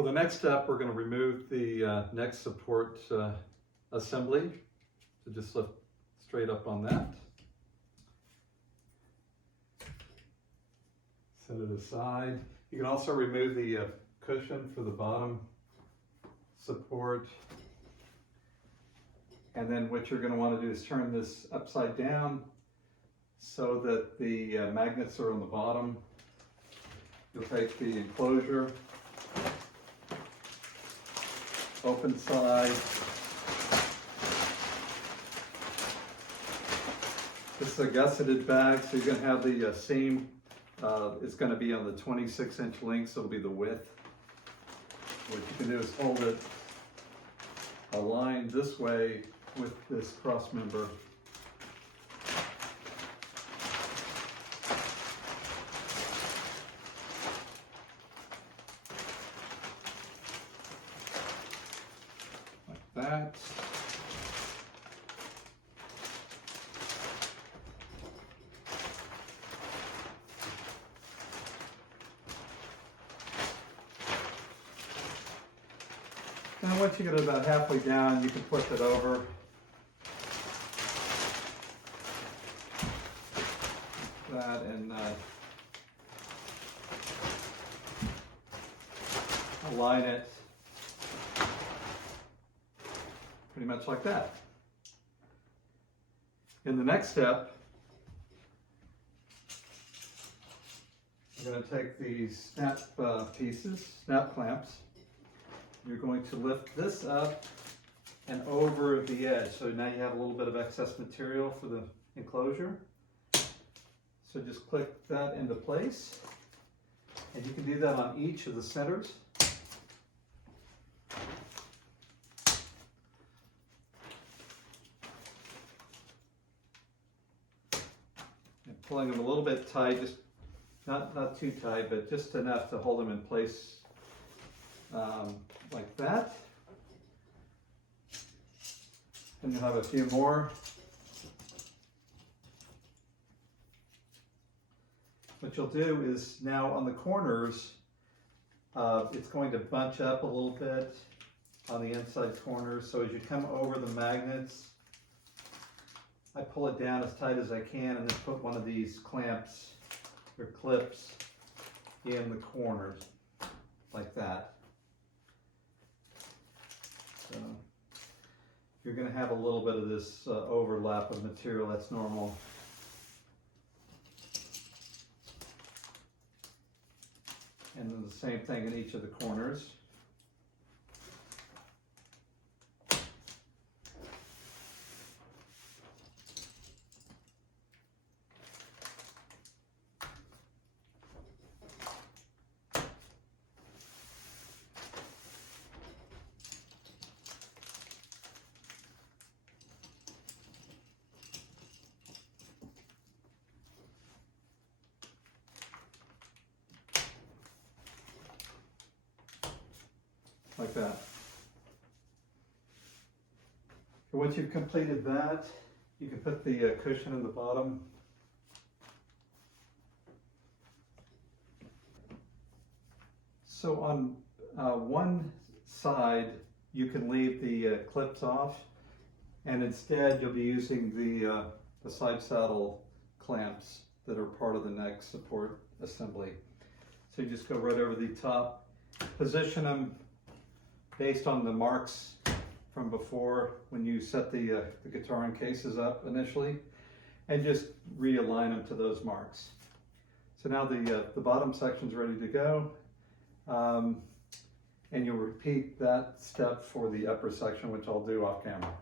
For the next step, we're going to remove the neck support assembly. So just lift straight up on that. Set it aside. You can also remove the cushion for the bottom support. And then what you're going to want to do is turn this upside down so that the magnets are on the bottom. You'll take the enclosure, open side. This is a gusseted bag, so you're going to have the seam. It's going to be on the 26-inch length, so it'll be the width. What you can do is hold it aligned this way with this cross member. Like that. Now once you get it about halfway down, you can flip it over. That and align it pretty much like that. In the next step, we're going to take these snap snap clamps. You're going to lift this up and over the edge. So now you have a little bit of excess material for the enclosure. So just click that into place. And you can do that on each of the centers. And pulling them a little bit tight, just not too tight, but just enough to hold them in place. Like that. And you'll have a few more. What you'll do is now on the corners, it's going to bunch up a little bit on the inside corners. So as you come over the magnets, I pull it down as tight as I can and then put one of these clamps or clips in the corners like that. So you're going to have a little bit of this overlap of material. That's normal. And then the same thing in each of the corners. Like that. Once you've completed that, you can put the cushion in the bottom. So on one side, you can leave the clips off, and instead you'll be using the side saddle clamps that are part of the neck support assembly. So you just go right over the top, position them based on the marks from before when you set the guitar and cases up initially, and just realign them to those marks. So now the bottom section's ready to go, and you'll repeat that step for the upper section, which I'll do off camera.